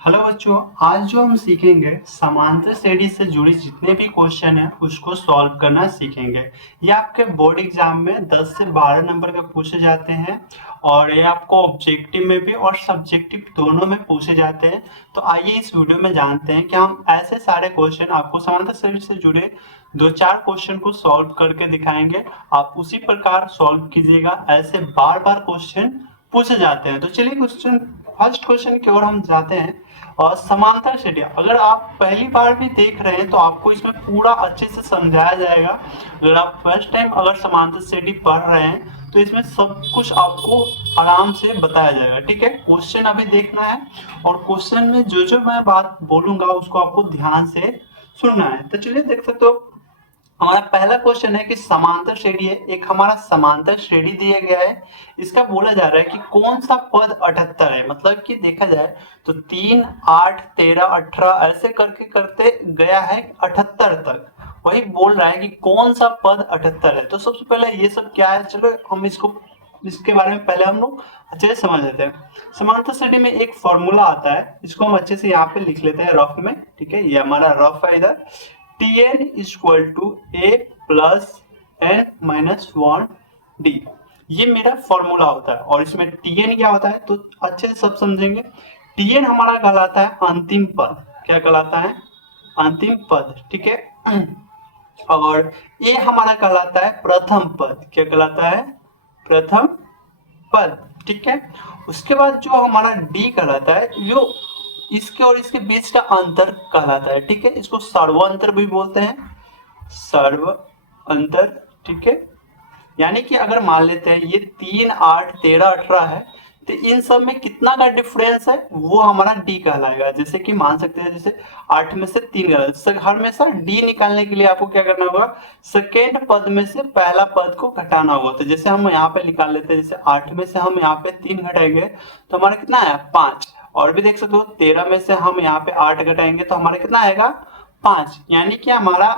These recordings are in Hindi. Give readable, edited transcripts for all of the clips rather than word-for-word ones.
हेलो बच्चों, आज जो हम सीखेंगे समांतर श्रेणी से जुड़ी जितने भी क्वेश्चन है उसको सॉल्व करना सीखेंगे। ये आपके बोर्ड एग्जाम में 10 से 12 नंबर के पूछे जाते हैं और ये आपको ऑब्जेक्टिव में भी और सब्जेक्टिव दोनों में पूछे जाते हैं। तो आइए इस वीडियो में जानते हैं कि हम ऐसे सारे क्वेश्चन आपको समांतर श्रेणी से जुड़े दो चार क्वेश्चन को सॉल्व करके दिखाएंगे। आप उसी प्रकार सॉल्व कीजिएगा, ऐसे बार बार क्वेश्चन पूछे जाते हैं। तो चलिए क्वेश्चन फर्स्ट क्वेश्चन की ओर हम जाते हैं। और समांतर श्रेणी अगर आप पहली बार भी देख रहे हैं तो आपको इसमें पूरा अच्छे से समझाया जाएगा। अगर आप फर्स्ट टाइम अगर समांतर श्रेणी पढ़ रहे हैं तो इसमें सब कुछ आपको आराम से बताया जाएगा। ठीक है, क्वेश्चन अभी देखना है और क्वेश्चन में जो जो मैं बात बोलूंगा उसको आपको ध्यान से सुनना है। तो चलिए देख सकते हो, हमारा पहला क्वेश्चन है कि समांतर श्रेणी है। एक हमारा समांतर श्रेणी दिया गया है, इसका बोला जा रहा है कि कौन सा पद 78 है। मतलब कि देखा जाए तो 3, 8, 13, 18 ऐसे करके करते गया है 78 तक। वही बोल रहा है कि कौन सा पद 78 है। तो सबसे पहले ये सब क्या है, चलो हम इसके बारे में पहले हम लोग अच्छे से समझ लेते हैं। समांतर श्रेणी में एक फॉर्मूला आता है, इसको हम अच्छे से यहाँ पे लिख लेते हैं रफ में। ठीक है, ये हमारा रफ है इधर। Tn equal to A plus n minus one D, ये मेरा फॉर्मूला होता है। और इसमें Tn क्या होता है तो अच्छे से सब समझेंगे। Tn हमारा कहलाता है अंतिम पद। क्या कहलाता है? अंतिम पद। ठीक है, और ए हमारा कहलाता है प्रथम पद। क्या कहलाता है? प्रथम पद। ठीक है, उसके बाद जो हमारा डी कहलाता है जो इसके और इसके बीच का अंतर कहलाता है। ठीक है, इसको सर्वांतर भी बोलते हैं, सर्व अंतर। ठीक है, यानी कि अगर मान लेते हैं ये 3, 8, 13, 18 है तो इन सब में कितना का डिफरेंस है वो हमारा डी कहलाएगा। जैसे कि मान सकते हैं जैसे 8 में से 3 हर में से डी निकालने के लिए आपको क्या करना होगा, सेकेंड पद में से पहला पद को घटाना होगा। तो जैसे हम यहाँ पे निकाल लेते हैं, जैसे 8 में से हम यहाँ पे 3 घटाएंगे तो हमारा कितना है 5। और भी देख सकते हो 13 में से हम यहाँ पे 8 घटाएंगे तो हमारा कितना आएगा 5। यानी कि हमारा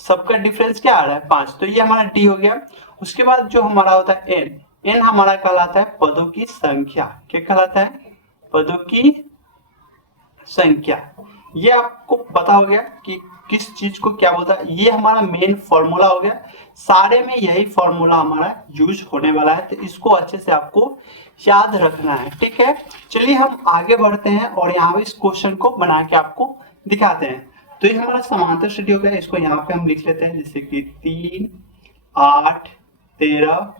सबका डिफरेंस क्या आ रहा है 5। तो ये हमारा डी हो गया। उसके बाद जो हमारा होता है एन, एन हमारा कहलाता है पदों की संख्या। क्या कहलाता है? पदों की संख्या। ये आपको पता हो गया कि किस चीज को क्या बोलता है। ये हमारा मेन फॉर्मूला हो गया, सारे में यही फॉर्मूला हमारा यूज होने वाला है। तो इसको अच्छे से आपको याद रखना है। ठीक है, चलिए हम आगे बढ़ते हैं और यहाँ पे इस क्वेश्चन को बना के आपको दिखाते हैं। तो ये हमारा समांतर श्रेणी हो गया, इसको यहाँ पे हम लिख लेते हैं जैसे कि 3, 8, 13,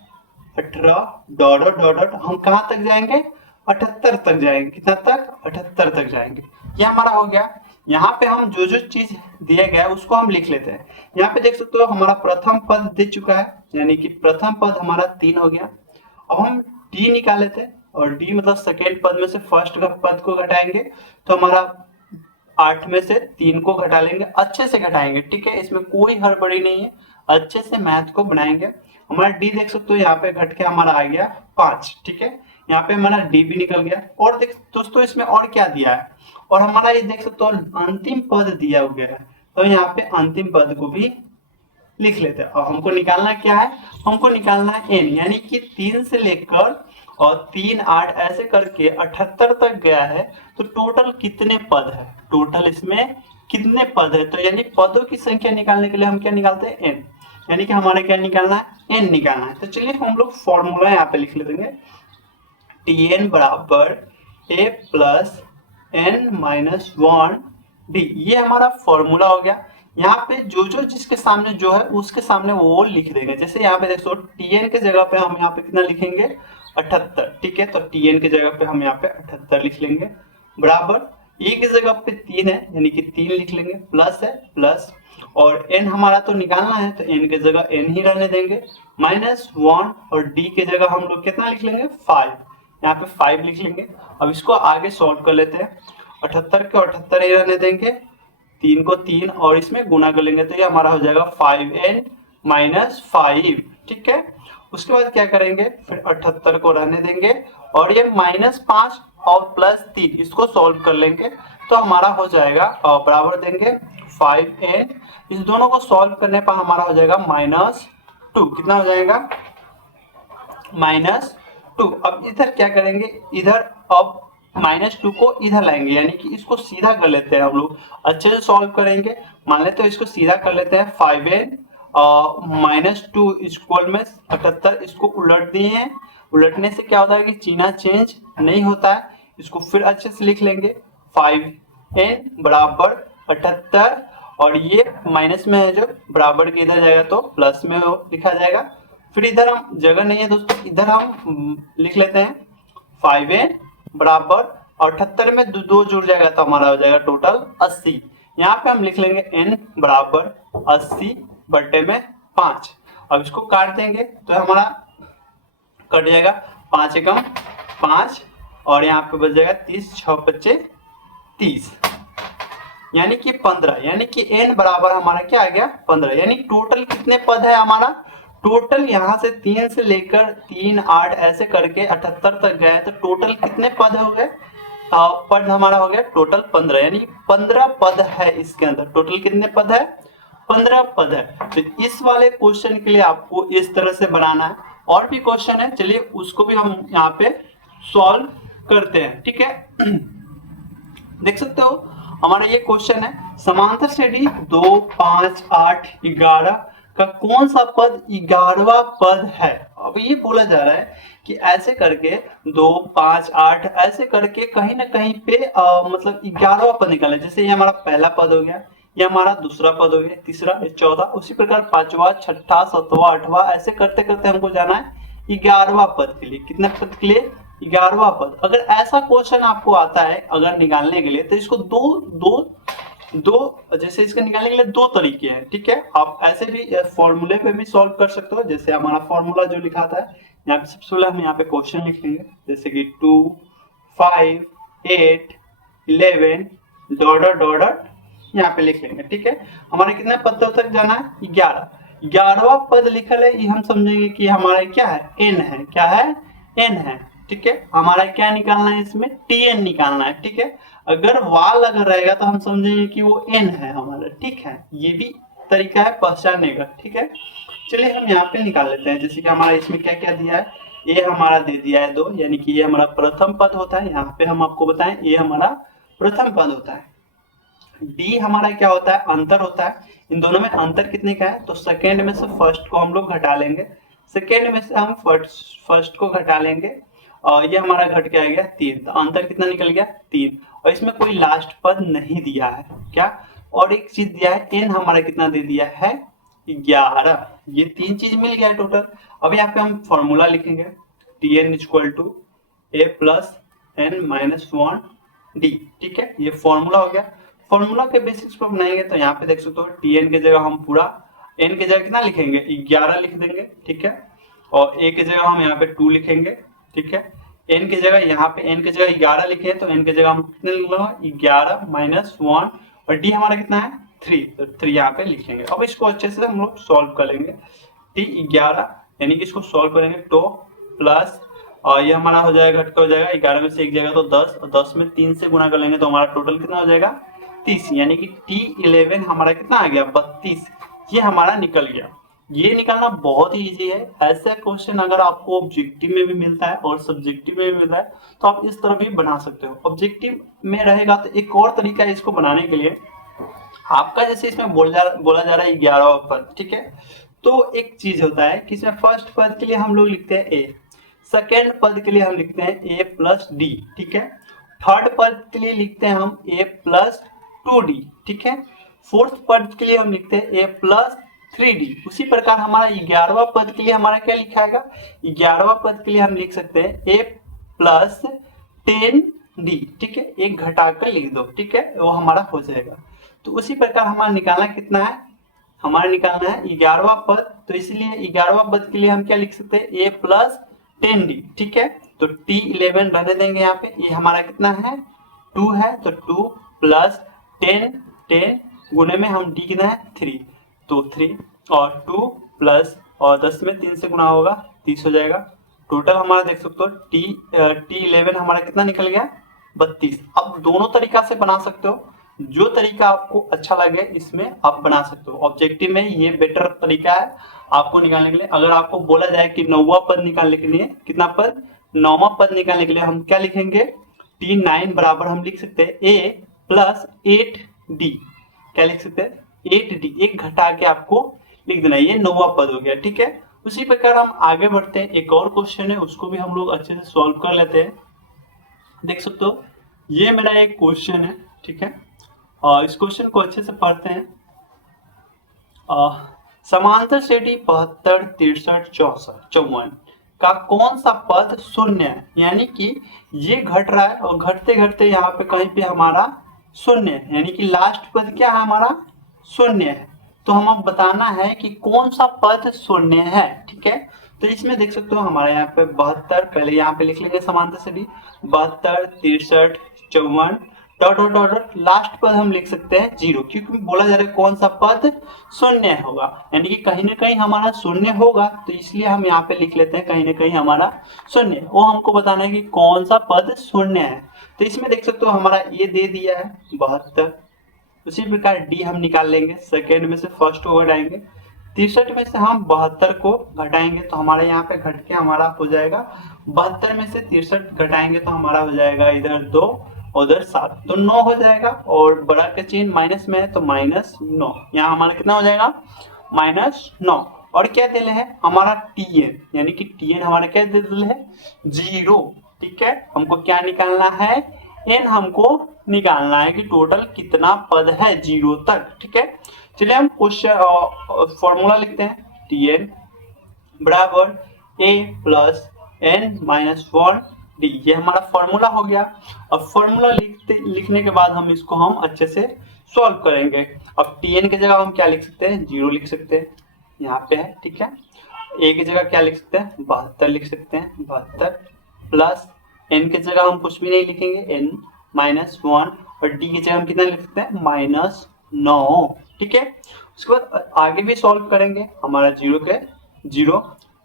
18 डॉट डॉट डॉट। हम कहाँ तक जाएंगे? 78 तक जाएंगे। कितना तक? 78 तक जाएंगे। ये हमारा हो गया। यहाँ पे हम जो जो चीज दिया गया है उसको हम लिख लेते हैं। यहाँ पे देख सकते हो हमारा प्रथम पद दे चुका है, यानी कि प्रथम पद हमारा 3 हो गया। अब हम डी निकाल लेते हैं और डी मतलब सेकेंड पद में से फर्स्ट पद को घटाएंगे तो हमारा 8 में से 3 को घटा लेंगे, अच्छे से घटाएंगे। ठीक है, इसमें कोई हड़बड़ी नहीं है, अच्छे से मैथ को बनाएंगे। हमारा डी देख सकते हो यहाँ पे घट के हमारा आ गया 5। ठीक है, यहाँ पे हमारा डी भी निकल गया। और देख दोस्तों इसमें और क्या दिया है, और हमारा ये देख सकते हो अंतिम पद दिया हो गया है। तो यहाँ पे अंतिम पद को भी लिख लेते हैं। और हमको निकालना क्या है? हमको निकालना है एन, यानी कि 3 से लेकर और 3, 8 ऐसे करके 78 तक गया है। तो टोटल कितने पद है, टोटल इसमें कितने पद है। तो यानी पदों की संख्या निकालने के लिए हम क्या निकालते हैं? एन। यानी कि हमारे क्या निकालना है? एन निकालना है। तो चलिए हम लोग फॉर्मूला यहाँ पे लिख लेंगे। टी एन बराबर a plus n minus one D, ये हमारा फॉर्मूला हो गया। यहाँ पे जो जो जिसके सामने जो है उसके सामने वो लिख देंगे। जैसे यहाँ पे देखो टीएन के जगह पे हम यहाँ पे कितना लिखेंगे? 78। ठीक है, तो टीएन के जगह पे हम यहाँ पे 78 लिख लेंगे, बराबर ए की जगह पे 3 है यानी कि 3 लिख लेंगे, प्लस है प्लस, और एन हमारा तो निकालना है तो एन के जगह एन ही रहने देंगे, माइनस 1, और डी के जगह हम लोग कितना लिख लेंगे? 5। यहाँ पे 5 लिख लेंगे। अब इसको आगे सॉल्व कर लेते हैं। 78 के 78 ही रहने देंगे, 3 को 3 और इसमें गुना कर लेंगे तो ये हमारा हो जाएगा 5n माइनस 5। ठीक है, उसके बाद क्या करेंगे, फिर 78 को रहने देंगे और ये -5 और +3 इसको सॉल्व कर लेंगे तो हमारा हो जाएगा बराबर देंगे 5n। इस दोनों को सॉल्व करने पर हमारा हो जाएगा -2। कितना हो जाएगा? -2। अब इधर क्या करेंगे, इधर अब -2 को इधर लाएंगे, यानी कि इसको सीधा कर लेते हैं हम लोग, अच्छे से सॉल्व करेंगे। मान लेते हैं इसको सीधा कर लेते हैं। 5n -2 इक्वल में 78, इसको उलट दिए हैं। उलटने से क्या होता है कि चिन्ह चेंज नहीं होता है। इसको फिर अच्छे से लिख लेंगे। 5n बराबर 78, और ये माइनस में है जो बराबर के इधर जाएगा तो प्लस में लिखा जाएगा। फिर इधर हम जगह नहीं है दोस्तों, इधर हम लिख लेते हैं 5n बराबर 78 में दो जुड़ जाएगा तो हमारा हो जाएगा टोटल 80। यहाँ पे हम लिख लेंगे n बराबर 80 बटे में 5। अब इसको काट देंगे तो हमारा कट जाएगा 5 एकम 5, और यहाँ पे बच जाएगा 30, 6 बच्चे 30, यानी कि 15, यानी कि n बराबर हमारा क्या आ गया 15। यानी टोटल कितने पद है हमारा, टोटल यहाँ से 3 से लेकर 3, 8 ऐसे करके 78 तक गए, तो टोटल कितने पद हो गए, पद हमारा हो गया टोटल 15, यानी 15 पद है इसके अंदर। टोटल कितने पद है, 15 पद है। तो इस वाले क्वेश्चन के लिए आपको इस तरह से बनाना है। और भी क्वेश्चन है, चलिए उसको भी हम यहाँ पे सॉल्व करते हैं, ठीक है। देख सकते हो हमारा ये क्वेश्चन है, समांतर श्रेणी 2, 5, 8, 11 का कौन सा पद 11वां पद है। अब ये बोला जा रहा है कि ऐसे करके 2, 5, 8 ऐसे करके कहीं ना कहीं पे मतलब 11वां पद निकाले। जैसे ये हमारा पहला पद हो गया, ये हमारा दूसरा पद हो गया, तीसरा, ये चौथा, उसी प्रकार 5वां, 6ठा, 7वां, 8वां ऐसे करते करते हमको जाना है 11वां पद के लिए। कितने पद के लिए, 11वां पद। अगर ऐसा क्वेश्चन आपको आता है अगर निकालने के लिए, तो इसको दो जैसे इसके निकालने के लिए दो तरीके हैं, ठीक है। आप ऐसे भी फॉर्मूले पे भी सॉल्व कर सकते हो। जैसे हमारा फॉर्मूला जो लिखा था यहाँ पे, सबसे पहले हम यहाँ पे क्वेश्चन लिख लेंगे, जैसे कि 2, 5, 8, 11 डॉट डॉट यहाँ पे लिख लेंगे, ठीक है। हमारे कितने पद तक जाना है, 11। 11वां पद लिखा है, ये हम समझेंगे कि हमारा क्या है, n है। क्या है, n है, ठीक है। हमारा क्या निकालना है, इसमें tn निकालना है, ठीक है। अगर वाल अगर रहेगा तो हम समझेंगे कि वो n है हमारा, ठीक है। ये भी तरीका है पहचानने का, ठीक है। चलिए हम यहाँ पे निकाल लेते हैं। जैसे कि हमारा इसमें क्या क्या दिया है, ये हमारा दे दिया है 2, यानी कि ये हमारा प्रथम पद होता है। यहाँ पे हम आपको बताएं ये हमारा प्रथम पद होता है। डी हमारा क्या होता है, अंतर होता है। इन दोनों में अंतर कितने का है, तो सेकेंड में से फर्स्ट को हम लोग घटा लेंगे, सेकेंड में से हम फर्स्ट को घटा लेंगे, और ये हमारा घट के आ गया 3। तो अंतर कितना निकल गया, 3। और इसमें कोई लास्ट पद नहीं दिया है क्या, और एक चीज दिया है n हमारा कितना दे दिया है 11। ये 3 चीज मिल गया है टोटल। अब यहाँ पे हम फॉर्मूला लिखेंगे, tn equal to a plus n minus 1d, ठीक है। ये फॉर्मूला हो गया। फॉर्मूला के बेसिक्स पर बनाएंगे तो यहाँ पे देख सकते हो tn के जगह हम पूरा n के जगह कितना लिखेंगे, 11 लिख देंगे, ठीक है। और a के जगह हम यहाँ पे 2 लिखेंगे, ठीक है। n की जगह यहाँ पे n की जगह 11 लिखे तो n की जगह हम कितने लिख लेंगे, 11 माइनस 1, और d हमारा कितना है 3, तो 3 यहाँ पे लिख लेंगे। अब इसको अच्छे से हम लोग सॉल्व कर लेंगे। t 11 यानी कि इसको सॉल्व करेंगे तो प्लस, और ये हमारा हो जाएगा घट का हो जाएगा 11 में से एक जाएगा तो 10, और 10 में 3 से गुना कर लेंगे तो हमारा टोटल कितना हो जाएगा 30, यानी कि t11 हमारा कितना आ गया 32। ये हमारा निकल गया। ये निकालना बहुत ही इजी है। ऐसा क्वेश्चन अगर आपको ऑब्जेक्टिव में भी मिलता है और सब्जेक्टिव में भी मिलता है तो आप इस तरह भी बना सकते हो। ऑब्जेक्टिव में रहेगा तो एक और तरीका है इसको बनाने के लिए, आपका जैसे इसमें बोला जा रहा है 11वां पद, ठीक है। तो एक चीज होता है कि इसमें फर्स्ट पद के लिए हम लोग लिखते हैं a, सेकेंड पद के लिए हम लिखते हैं a प्लस डी, ठीक है। थर्ड पद के लिए लिखते हैं हम a प्लस 2d, ठीक है। फोर्थ पद के लिए हम लिखते हैं a प्लस 3d। उसी प्रकार हमारा 11वां पद के लिए हमारा क्या लिखा है, 11वां पद के लिए हम लिख सकते हैं a प्लस 10d, ठीक है। एक घटाकर लिख दो, ठीक है, वो हमारा हो जाएगा। तो उसी प्रकार हमारा निकालना कितना है, हमारा निकालना है 11वां पद, तो इसलिए 11वां पद के लिए हम क्या लिख सकते हैं, a प्लस 10d, ठीक है। तो t11 रहने देंगे यहाँ पे, ये हमारा कितना है 2 है, तो 2 प्लस 10 गुने में हम d कितना है 3, तो 3 और 2 प्लस, और 10 में 3 से गुना होगा 30 हो जाएगा। टोटल हमारा देख सकते हो t11 हमारा कितना निकल गया 32। अब दोनों तरीका से बना सकते हो, जो तरीका आपको अच्छा लगे इसमें आप बना सकते हो। ऑब्जेक्टिव में ये बेटर तरीका है आपको निकालने के लिए। अगर आपको बोला जाए कि 9वां पद निकालने के लिए, कितना पद, 9वां पद निकालने के लिए हम क्या लिखेंगे, T9 बराबर हम लिख सकते हैं A प्लस 8D। क्या लिख सकते हैं? 8D, एक घटा के आपको लिख देना, ये 9वां पद हो गया। ठीक है, उसी प्रकार हम आगे बढ़ते हैं। एक और क्वेश्चन है, उसको भी हम लोग अच्छे से सॉल्व कर लेते हैं। देख सकते हो, ये मेरा एक क्वेश्चन है। ठीक है, और इस क्वेश्चन को अच्छे से पढ़ते हैं। समांतर श्रेणी 72, 63, 64, 54 का कौन सा पद शून्य है? यानी कि ये घट रहा है और घटते घटते यहाँ पे कहीं पे हमारा शून्य है, यानी कि लास्ट पद क्या है हमारा? शून्य है। तो हम अब बताना है कि कौन सा पद शून्य है। ठीक है, तो इसमें देख सकते हो हमारे यहाँ पे 72, पहले यहाँ पे लिख लेंगे समांतर श्रेणी 72, 63, 54 dot dot dot dot, last पद हम लिख सकते हैं 0, क्योंकि बोला जा रहा है कौन सा पद शून्य होगा, यानी कि कहीं ना कहीं हमारा शून्य होगा, तो इसलिए हम यहाँ पे लिख लेते हैं कहीं ना कहीं हमारा शून्य। वो हमको बताना है कि कौन सा पद शून्य है। तो इसमें देख सकते हो हमारा ये दे दिया है 72, उसी प्रकार डी हम निकाल लेंगे, सेकेंड में से फर्स्ट को घटाएंगे, 63 में से हम 72 को घटाएंगे तो हमारे यहाँ पे घट के हमारा हो जाएगा 72 में से 63 घटाएंगे तो हमारा हो जाएगा इधर 2 उधर 7, तो 9 हो जाएगा, और बड़ा का चिन्ह माइनस में है तो -9, यहाँ हमारा कितना हो जाएगा? -9। और क्या दे है हमारा Tn, यानी कि Tn हमारा क्या दे है? 0। ठीक है, हमको क्या निकालना है? n हमको निकालना है कि टोटल कितना पद है 0 तक। ठीक है, चलिए हम क्वेश्चन फॉर्मूला लिखते हैं। Tn बराबर a plus n minus 1d, ये हमारा फॉर्मूला हो गया। अब फॉर्मूला लिखने के बाद हम इसको हम अच्छे से सॉल्व करेंगे। अब Tn की जगह हम क्या लिख सकते हैं? 0 लिख सकते हैं, यहाँ पे है। ठीक है, a की जगह क्या लिख सकते हैं? 72 लिख सकते हैं, 72 प्लस n की जगह हम कुछ भी नहीं लिखेंगे, n माइनस 1, और d की जगह हम कितना लिख सकते हैं? -9। ठीक है, उसके बाद आगे भी सॉल्व करेंगे। हमारा 0 के 0,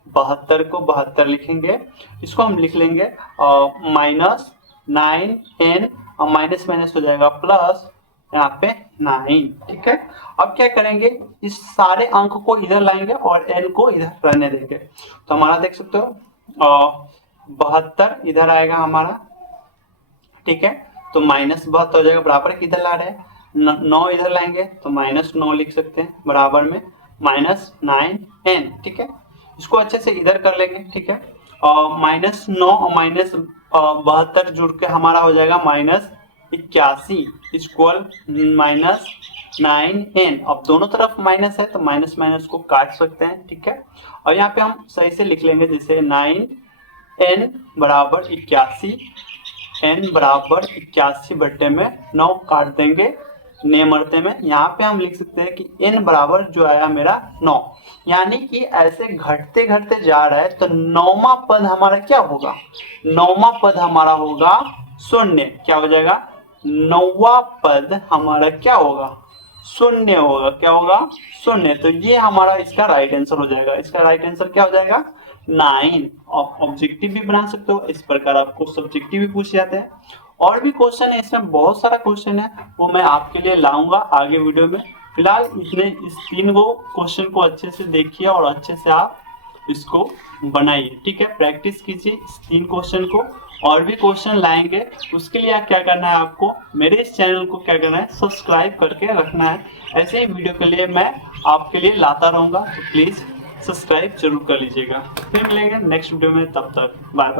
72 को 72 लिखेंगे, इसको हम लिख लेंगे -9n, और माइनस माइनस हो जाएगा प्लस यहाँ पे 9। ठीक है, अब क्या करेंगे? इस सारे अंक को इधर लाएंगे और n को इधर रहने देंगे। तो हमारा देख सकते हो 72 इधर आएगा हमारा। ठीक है, तो -72 हो जाएगा, बराबर किधर ला रहे हैं? 9 इधर लाएंगे तो -9 लिख सकते हैं, बराबर में -9n। ठीक है, इसको अच्छे से इधर कर लेंगे। ठीक है, -9 और -72 जुड़ के हमारा हो जाएगा -81 इक्वल -9n। अब दोनों तरफ माइनस है तो माइनस माइनस को काट सकते हैं। ठीक है, और यहाँ पे हम सही से लिख लेंगे, जैसे 9n बराबर 81, n बराबर 81 बट्टे में 9 काट देंगे नेमरते में। यहाँ पे हम लिख सकते हैं कि n बराबर जो आया मेरा 9, यानी कि ऐसे घटते घटते जा रहा है तो 9वां पद हमारा क्या होगा? 9वां पद हमारा होगा शून्य। क्या हो जाएगा? 9वां पद हमारा क्या होगा? शून्य होगा। क्या होगा? शून्य। तो ये हमारा इसका राइट आंसर हो जाएगा। इसका राइट आंसर क्या हो जाएगा? 9। ऑब्जेक्टिव भी बना सकते हो, इस प्रकार आपको सब्जेक्टिव भी पूछ जाते हैं। और भी क्वेश्चन है, इसमें बहुत सारा क्वेश्चन है, वो मैं आपके लिए लाऊंगा आगे वीडियो में। फिलहाल इस 3 गो क्वेश्चन को अच्छे से देखिए और अच्छे से आप इसको बनाइए। ठीक है, प्रैक्टिस कीजिए इस 3 क्वेश्चन को। और भी क्वेश्चन लाएंगे, उसके लिए क्या करना है आपको? मेरे इस चैनल को क्या करना है? सब्सक्राइब करके रखना है। ऐसे ही वीडियो के लिए मैं आपके लिए लाता रहूंगा, तो प्लीज सब्सक्राइब जरूर कर लीजिएगा। फिर मिलेंगे नेक्स्ट वीडियो में, तब तक बाय बाय।